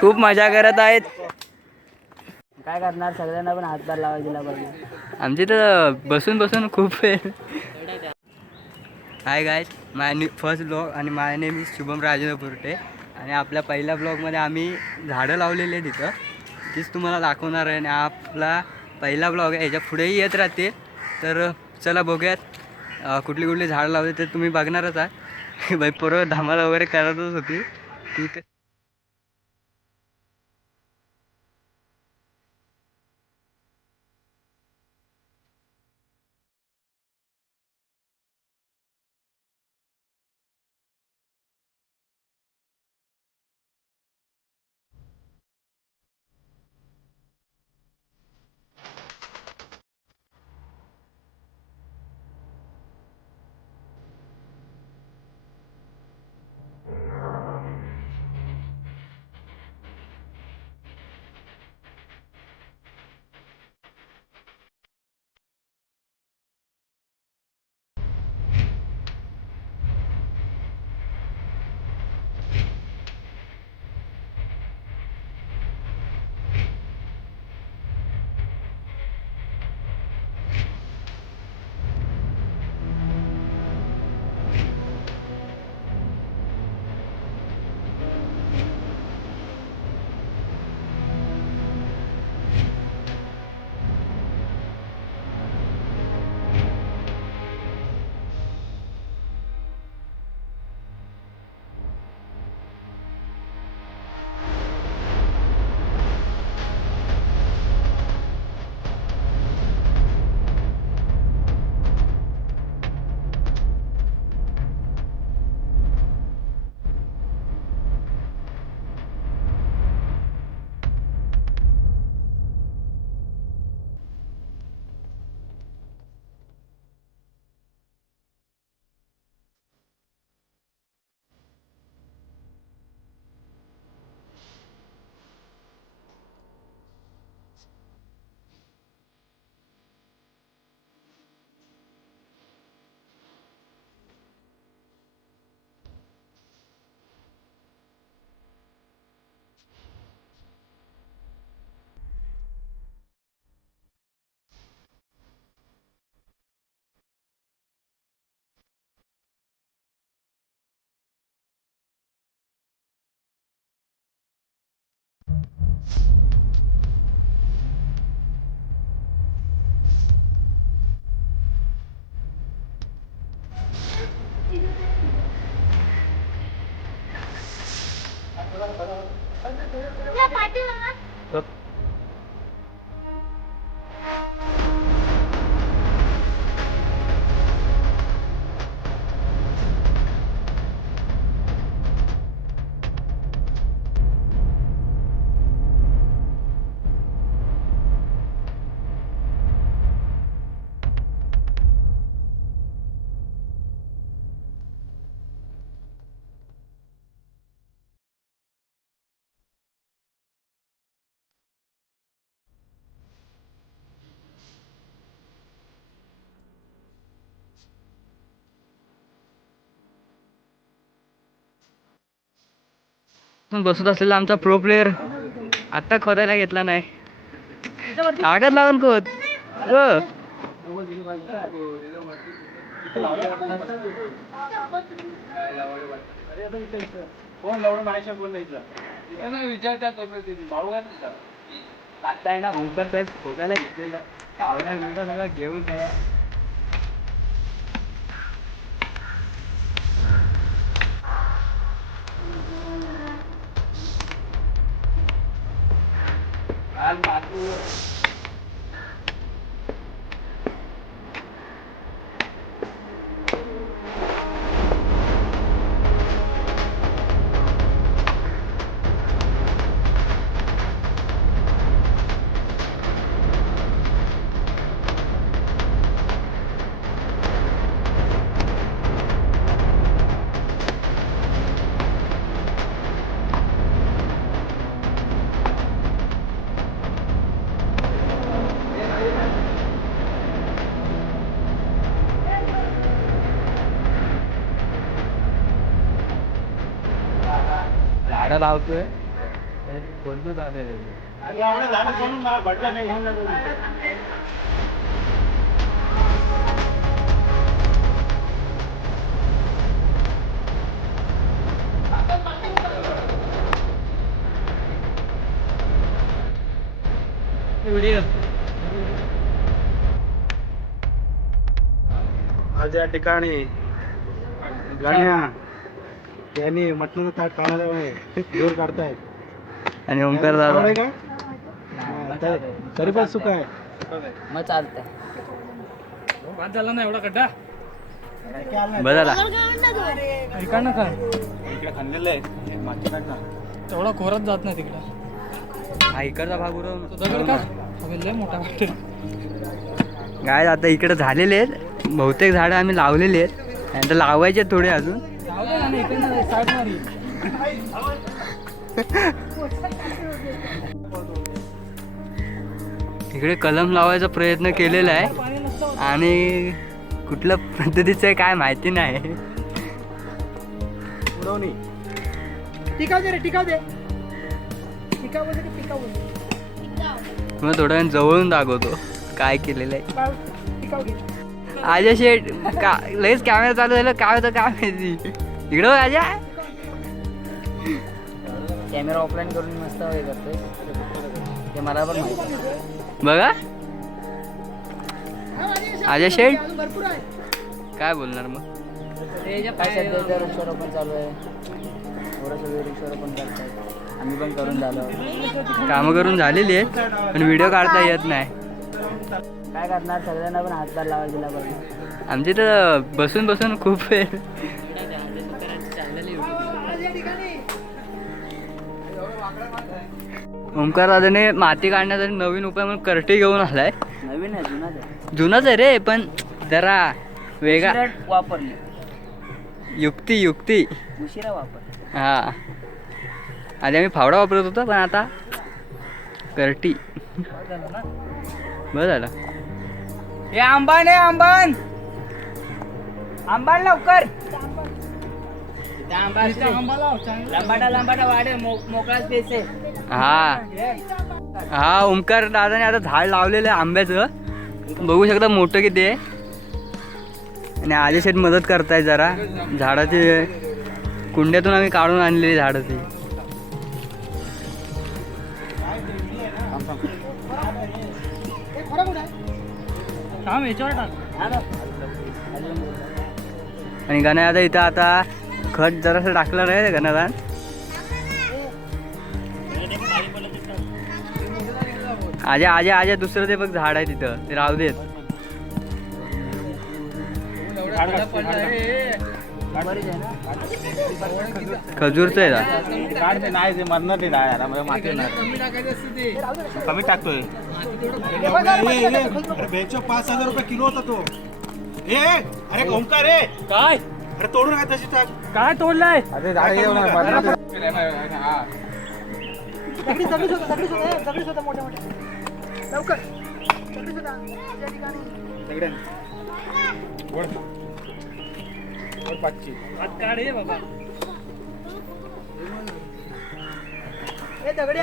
खूप मजा करत आहेत. काय करणार, सगळ्यांना पण हातभार लावायला दिला पाहिजे. आमची तर बसून बसून खूप हाय गाईज, माय फर्स्ट ब्लॉग आणि माय नेम इज शुभम राजेंद्र पुरटे. आणि आपल्या पहिल्या ब्लॉगमध्ये आम्ही झाडं लावलेली आहे तिथं, तीच तुम्हाला दाखवणार आहे. आणि आपला पहिला ब्लॉग आहे, ह्याच्या पुढेही येत राहते. तर चला बघूयात कुठली कुठली झाडं लावली ते तुम्ही बघणारच आहे. बाई पोरं धमाल वगैरे करतच होती ठीक. बसत असलेला आमचा प्रो प्लेअर आत्ता खोदायला घेतला नाही, कागद लावून खोद फोन लावून माझ्या बोलायचं विचारतात भाऊ आहे ना ओंकार साहेब खोदायला घेतलेलं सगळं घेऊन झाडं लावतोय बोलतो चालेल. आज या ठिकाणी गाण्या त्यांनी मटणाचं ताट काढायला दूर काढतायत. आणि ओंकार दादा आवडे का? तरी पण सुख आहे. मग चालतंय. झाला ना एवढा खड्डा बरं झाला. इकडे खाल्लेलं आहे मागच्या काढ ना. तेवढा खोरात जात नाही तिकडे. हा इकडचा भाग दगड का लय मोठा वाटते. गाय आता इकडे झालेले आहेत. बहुतेक झाडं आम्ही लावलेली आहेत. नंतर लावायचे थोडे अजून. इकडे कलम लावायचा प्रयत्न केलेला आहे आणि कुठल्या पद्धतीचं आहे काय माहिती नाही. उडवणी टिकाव दे रे टिकाव दे. टिकाव बोलते की टिकाव बोलते. मग थोड्या वेळ जवळून दाखवतो काय केलेलं आहे. टिकाव घे. आजा शेट का लगेच कॅमेरा चालू झालं काय होतं काय माहिती. इकडं आजा कॅमेरा ऑफलाईन करून मस्त हे करतोय ते मला पण माहिती. बघा आजा शेट भरपूर आहे. काय बोलणार मग. काय सध्या तर वृक्षारोपण चालू आहे. थोडं सगळे वृक्षारोपण करतायत. आम्ही पण करून झालो. कामं करून झालेली आहेत पण व्हिडिओ काढता येत नाही. काय करणार सगळ्यांना पण हातभार लावायला दिला पाहिजे. आमची तर बसून बसून खूप आहे. ओंकार दादाने माती काढण्यासाठी नवीन उपाय म्हणून करटे घेऊन आलाय. नवीन आहे जुनाच आहे. जुनाच आहे रे पण जरा वेगळा उशिरा वापरली. युक्ती उशिरा वापर. हा आधी आम्ही फावडा वापरत होतो पण आता करटी. बरं झालं. हे आंबान आंबान लवकर. लांबाटा वाढे मोकळा स्पेस आहे. हा ओंकार दादाने आता झाड लावलेलं आहे आंब्याचं. बघू शकता मोठं किती आहे. आणि आजी शेठ मदत करताय जरा. झाडाची कुंड्यातून आम्ही काढून आणलेली झाडं ती. काम याच्यावर टाक. आणि गणा आता इथं आता खत जरासं टाकलं नाही गणादान. आजा दुसरं ते बघ झाड आहे तिथं ते राहू देत. खजूरचं आहे नाही ते मरणार ते डाळ माती कमी टाकतोय. 5,000 रुपये किलो होता तो. अरे ओंकार रे काय अरे तोडून काय तशी टाक. काय तोडलंय. अरे मोठे मोठे लवकर काढ ये बाबा. दगडी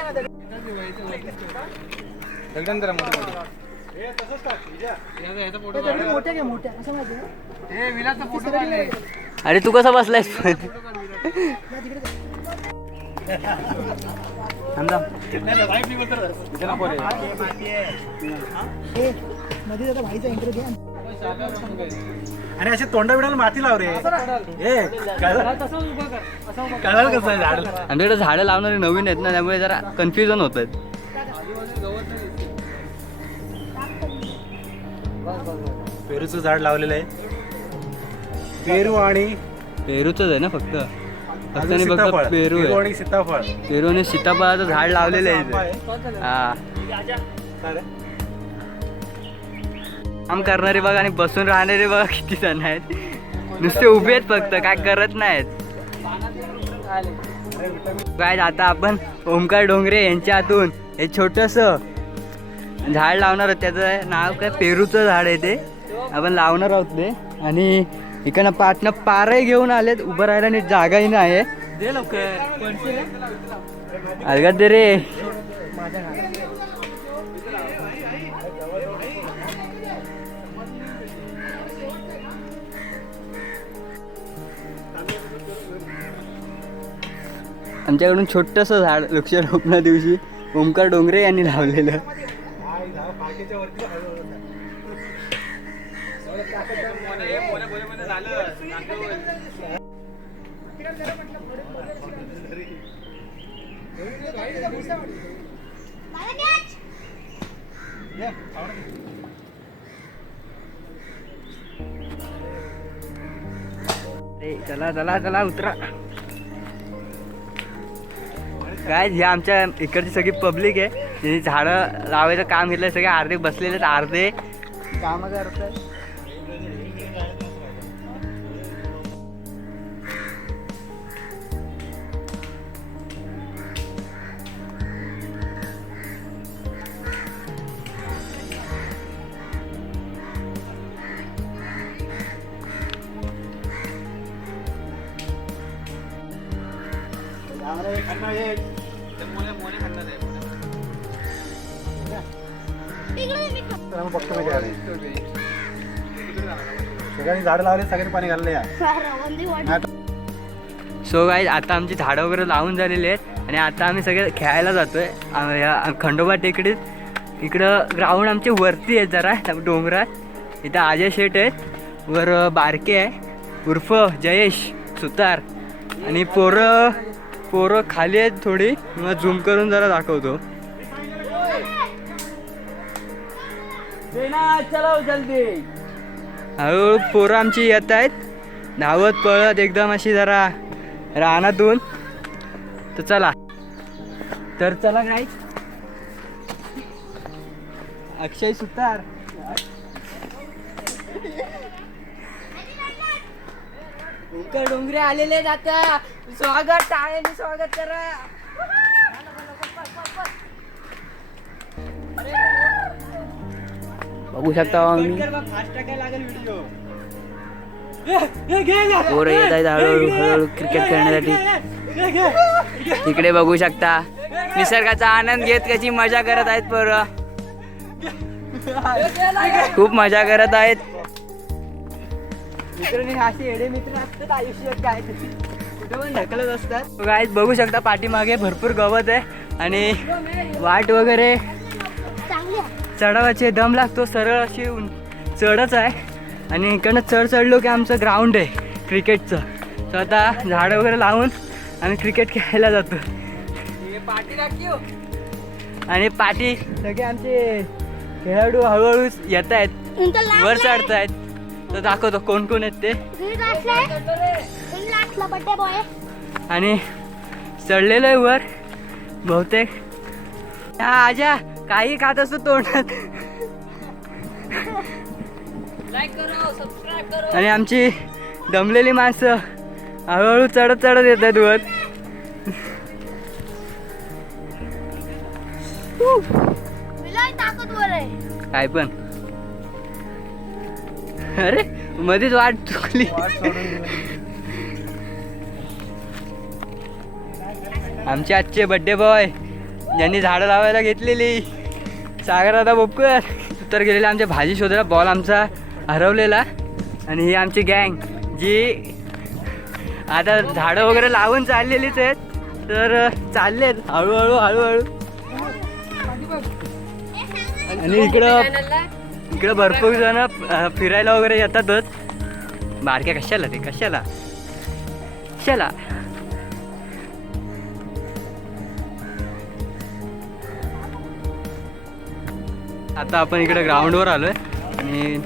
आहे मोठ्या असं माहिती. अरे तू कसा बसलायस पण. मध्ये त्याचा भाईचा इंटरव्ह्यू घ्या. आणि असे तोंडा बिडाला माती लाव रे. कळलं कसं आहे झाड. आमच्याकडे झाडं लावणारे नवीन आहेत ना त्यामुळे जरा कन्फ्युजन होत आहेत. पेरूचं झाड लावलेलं आहे. पेरू आणि पेरूच आहे ना फक्त अजून फक्त सीताफळ. पेरू पेरू आहे. आणि सीताफळ. पेरू आणि सीताफळाचं झाड लावलेलं आहे इथे. हा काम करणारे बघा आणि बसून राहणारे बघा किती जण आहेत. नुसते उभे आहेत फक्त काय करत नाहीत. काय आता आपण ओंकार डोंगरे यांच्या हातून हे छोटस झाड लावणार आहोत. त्याचं नाव काय पेरूचं झाड आहे ते आपण लावणार आहोत ते. आणि इकडनं पाटणं पारही घेऊन आलेत. उभं राहायला नीट जागाही नाही आहे. दे लवकर अलगद दे रे. माझ्या घरात. आमच्याकडून छोटंसं झाड वृक्षारोपणा दिवशी ओमकार डोंगरे यांनी लावलेलं. चला चला चला उतरा. काय हे आमच्या इकडची सगळी पब्लिक आहे, त्यांनी झाडं लावायचं काम घेतलं. सगळे अर्धे बसलेले अर्धे काम करतात. सगळ्यांनी झाडं लावले, सगळ्यांनी पाणी घालले. सो गाईज आता आमची झाडं वगैरे लावून झालेली आहेत आणि आता आम्ही सगळे खेळायला जातोय या खंडोबा टेकडीत. इकडं ग्राउंड आमचे वरती आहेत जरा डोंगरात. इथं अजय शेठ आहेत, वर बारके आहे उर्फ जयेश सुतार आणि पोरं खाली आहेत थोडी. मग झूम करून जरा दाखवतो. हळूहळू पोरं आमची येत आहेत धावत पळत एकदम अशी जरा रानातून. तर चला काय अक्षय सुतार डोंगरे आलेले जाता. स्वागत टाळ्याने स्वागत करा. बघू शकता पोरं येत आहेत हळूहळू हळूहळू क्रिकेट खेळण्यासाठी. इकडे बघू शकता निसर्गाचा आनंद घेत कशी मजा करत आहेत पोरं. खूप मजा करत आहेत. असे एडे मित्र असतात आयुष्यात काय कुठे पण ढकलत असतात. काय बघू शकता पाठीमागे भरपूर गवत आहे आणि वाट वगैरे चढावाचे दम लागतो. सरळ अशी चढच आहे आणि इकडनं चढलो की आमचं ग्राउंड आहे क्रिकेटचं. तर आता झाडं वगैरे लावून आम्ही क्रिकेट खेळायला जातो. आणि पाठी सगळे आमचे खेळाडू हळूहळू येत आहेत, वर चढत आहेत. तर दाखवतो कोण कोण आहेत ते. आणि चढलेलं आहे वर बहुतेक. आजा काही खात असतो तोंडात. आणि आमची दमलेली माणसं हळूहळू चढत येत आहेत वर. काय पण अरे मध्येच वाट चुकली. आमचे आजचे बड्डे बॉय ज्यांनी झाडं लावायला घेतलेली सागरदादा बोपकर तर गेलेला आमच्या भाजी शोधायला. बॉल आमचा हरवलेला. आणि ही आमची गँग जी आता झाडं वगैरे लावून चाललेलीच आहेत. तर चाललेत हळूहळू. आणि इकडं भरपूर जण फिरायला वगैरे येतातच. बारक्या कशाला आता आपण इकडे ग्राउंडवर आलोय आणि